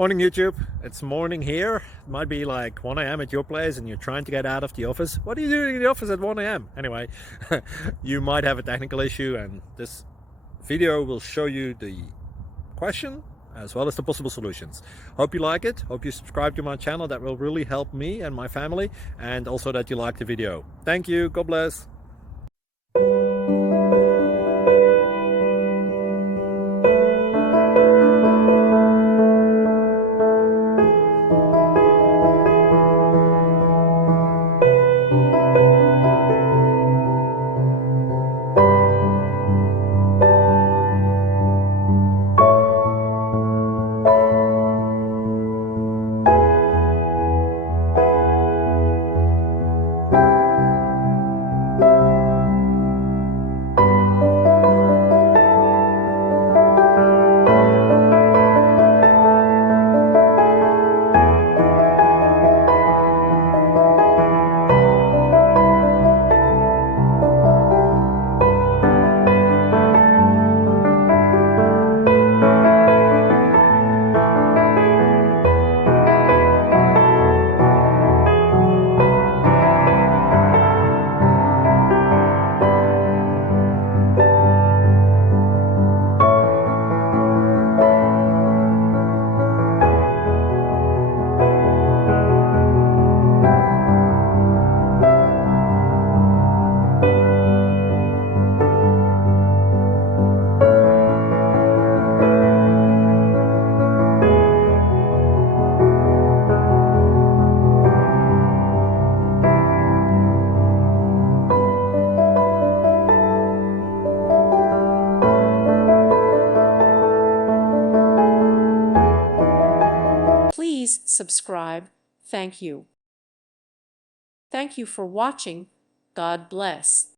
Morning YouTube, it's morning here. It might be like 1 a.m. at your place and you're trying to get out of the office. What are you doing in the office at 1 a.m.? Anyway, you might have a technical issue and this video will show you the question as well as the possible solutions. Hope you like it, hope you subscribe to my channel. That will really help me and my family, and also that you like the video. Thank you, God bless. Please subscribe. Thank you. Thank you for watching. God bless.